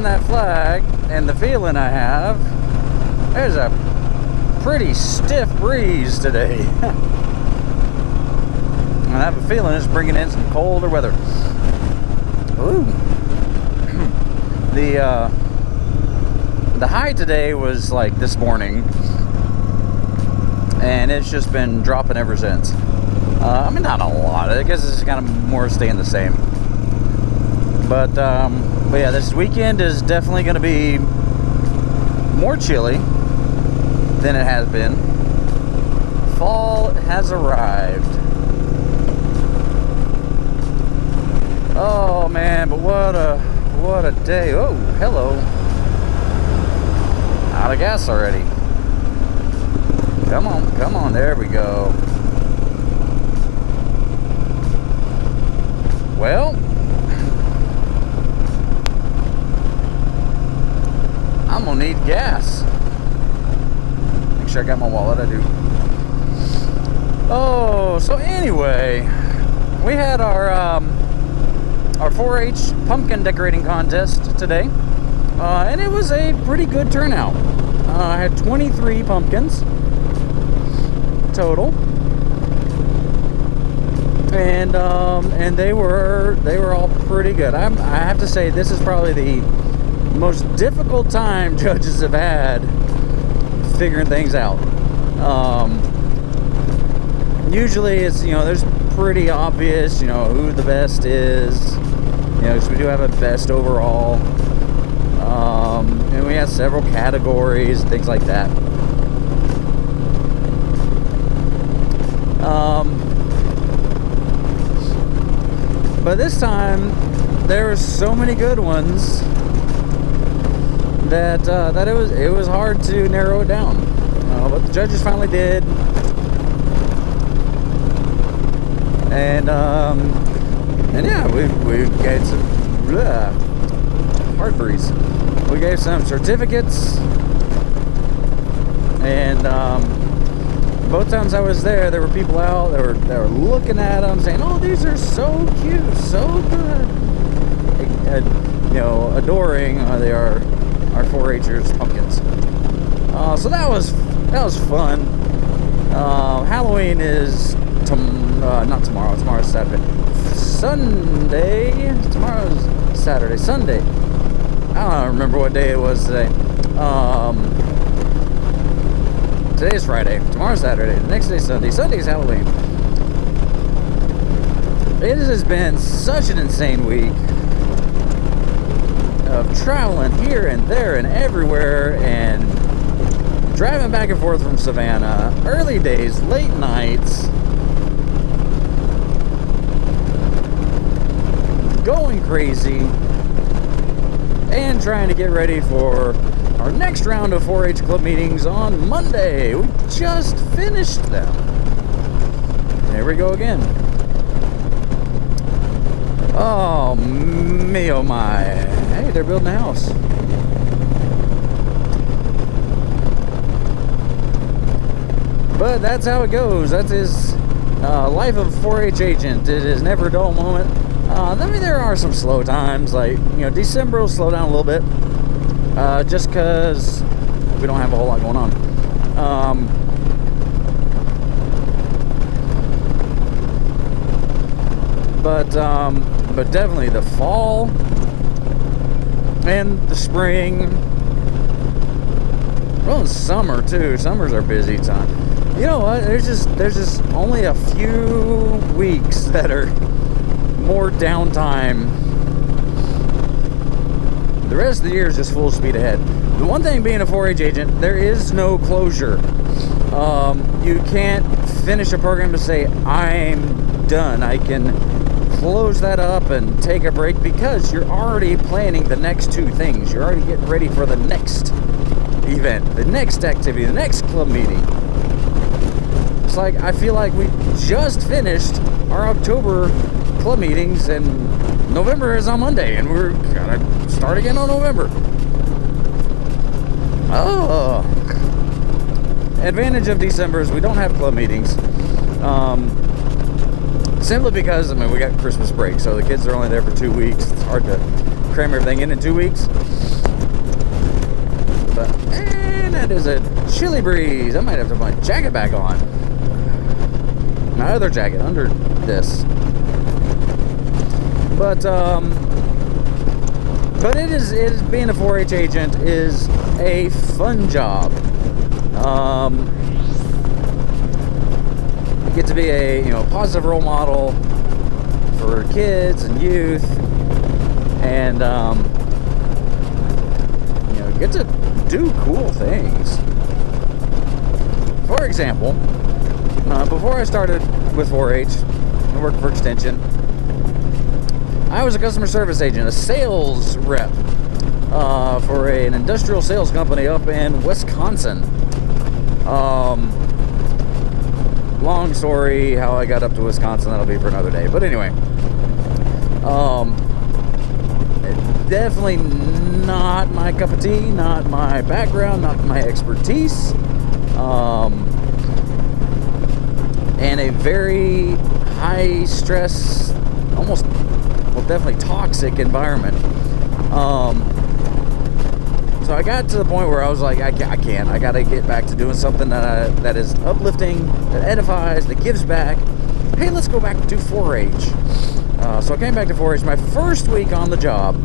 from that flag and the feeling I have, there's a pretty stiff breeze today. And I have a feeling it's bringing in some colder weather. Ooh. The high today was like this morning, and it's just been dropping ever since. I mean, not a lot. I guess it's kind of more staying the same. But yeah, this weekend is definitely going to be more chilly than it has been. Fall has arrived. Oh man, but what a day. Oh, hello. Out of gas already. Come on, there we go. Well, I'm gonna need gas. Make sure I got my wallet, I do. Oh, so anyway, we had our 4-H pumpkin decorating contest today, and it was a pretty good turnout. I had 23 pumpkins total, and they were all pretty good. I have to say, this is probably the most difficult time judges have had figuring things out. Usually it's, there's pretty obvious, who the best is, because we do have a best overall, and we have several categories, things like that. But this time there were so many good ones that it was hard to narrow it down. But the judges finally did, and yeah, we gave some heart breeze. We gave some certificates, and both times I was there were people out that were looking at them, saying, "Oh, these are so cute, so good," adoring they are our 4-H'ers pumpkins. So that was fun. Halloween is not tomorrow. Tomorrow's Saturday. Tomorrow's Saturday. Sunday. I don't remember what day it was today. Today's Friday. Tomorrow's Saturday. The next day's Sunday. Sunday's Halloween. It has been such an insane week of traveling here and there and everywhere, and driving back and forth from Savannah, early days, late nights, going crazy, and trying to get ready for our next round of 4-H club meetings on Monday. We just finished them. There we go again. Oh, me oh my. Hey, they're building a house. But that's how it goes. That is life of a 4-H agent. It is never a dull moment. I mean, there are some slow times. Like, December will slow down a little bit. Just because we don't have a whole lot going on. But definitely the fall and the spring. Well, and summer too. Summers are busy time. You know what? There's just only a few weeks that are more downtime. The rest of the year is just full speed ahead. The one thing being a 4-H agent, there is no closure. You can't finish a program to say, I'm done. I can close that up and take a break, because you're already planning the next two things. You're already getting ready for the next event, the next activity, the next club meeting. It's like, I feel like we just finished our October club meetings, and November is on Monday, and we're gonna start again on November. Oh, advantage of December is we don't have club meetings. Simply because, we got Christmas break, so the kids are only there for 2 weeks. It's hard to cram everything in 2 weeks. But, and that is a chilly breeze. I might have to put my jacket back on. My other jacket under this. But it is being a 4-H agent is a fun job. You get to be a positive role model for kids and youth, and get to do cool things. For example, before I started with 4-H, I worked for Extension. I was a customer service agent, a sales rep for an industrial sales company up in Wisconsin. Long story how I got up to Wisconsin, that'll be for another day. But anyway, definitely not my cup of tea, not my background, not my expertise, and a very high stress, almost, well, definitely toxic environment. So I got to the point where I was like, I got to get back to doing something that is uplifting, that edifies, that gives back. Hey, let's go back to 4-H. So I came back to 4-H my first week on the job.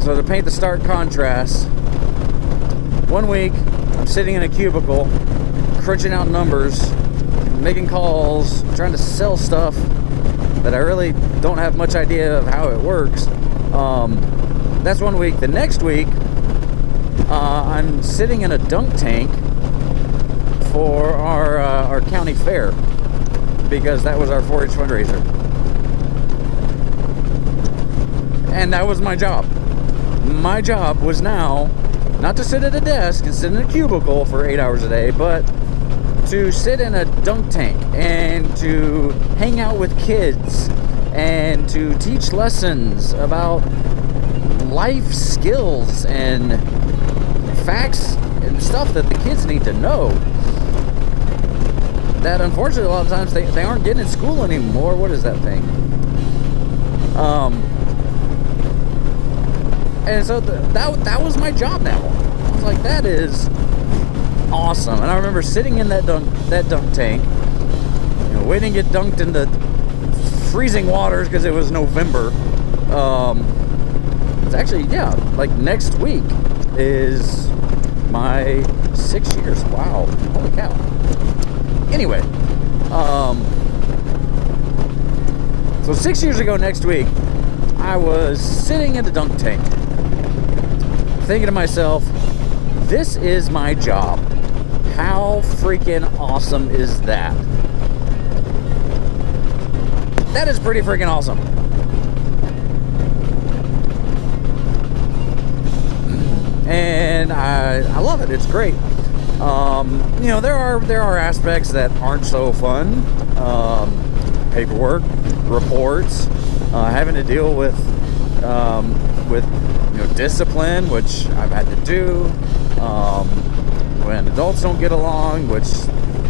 So to paint the stark contrast, 1 week I'm sitting in a cubicle, crunching out numbers, making calls, trying to sell stuff that I really don't have much idea of how it works. That's 1 week. The next week, I'm sitting in a dunk tank for our county fair, because that was our 4-H fundraiser. And that was my job. My job was now not to sit at a desk and sit in a cubicle for 8 hours a day, but to sit in a dunk tank and to hang out with kids and to teach lessons about life skills and facts and stuff that the kids need to know that unfortunately a lot of times they aren't getting in school anymore. What is that thing? And so that was my job now. I was like, that is awesome. And I remember sitting in that dunk tank, waiting to get dunked into freezing waters because it was November. It's actually, like next week is my 6 years. Wow, holy cow. Anyway, so 6 years ago next week, I was sitting in the dunk tank, thinking to myself, this is my job. How freaking awesome is that? That is pretty freaking awesome. And I love it. It's great. There are aspects that aren't so fun. Paperwork, reports, having to deal with discipline, which I've had to do. When adults don't get along, which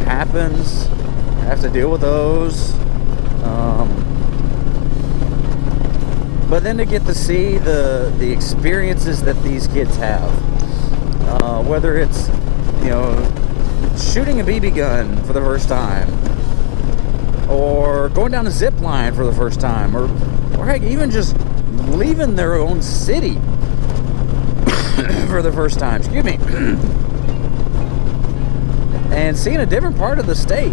happens, I have to deal with those. But then to get to see the experiences that these kids have, whether it's shooting a BB gun for the first time, or going down a zip line for the first time, or heck, even just leaving their own city for the first time, excuse me, and seeing a different part of the state.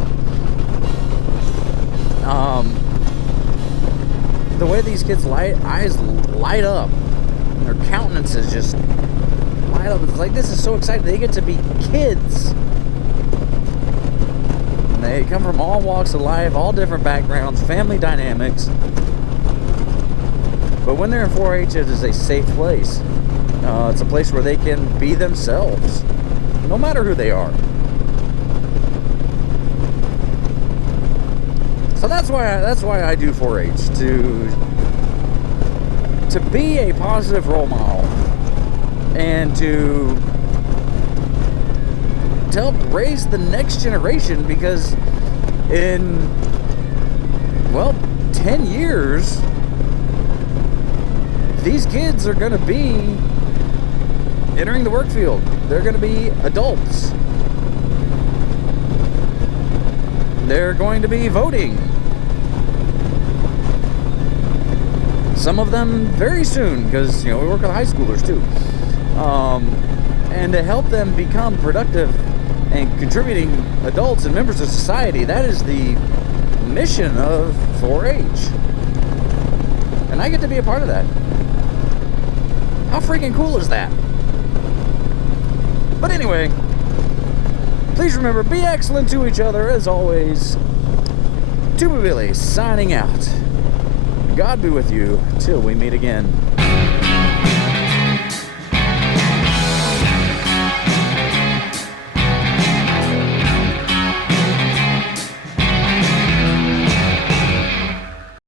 The way these kids' eyes light up, and their countenances just light up. It's like, this is so exciting. They get to be kids. And they come from all walks of life, all different backgrounds, family dynamics. But when they're in 4-H, it is a safe place. It's a place where they can be themselves, no matter who they are. So that's why I do 4-H, to be a positive role model and to help raise the next generation, because 10 years, these kids are going to be entering the work field. They're going to be adults. They're going to be voting. Some of them very soon, because, we work with high schoolers too. And to help them become productive and contributing adults and members of society, that is the mission of 4-H. And I get to be a part of that. How freaking cool is that? But anyway, please remember, be excellent to each other as always. Tuba Billy signing out. God be with you till we meet again.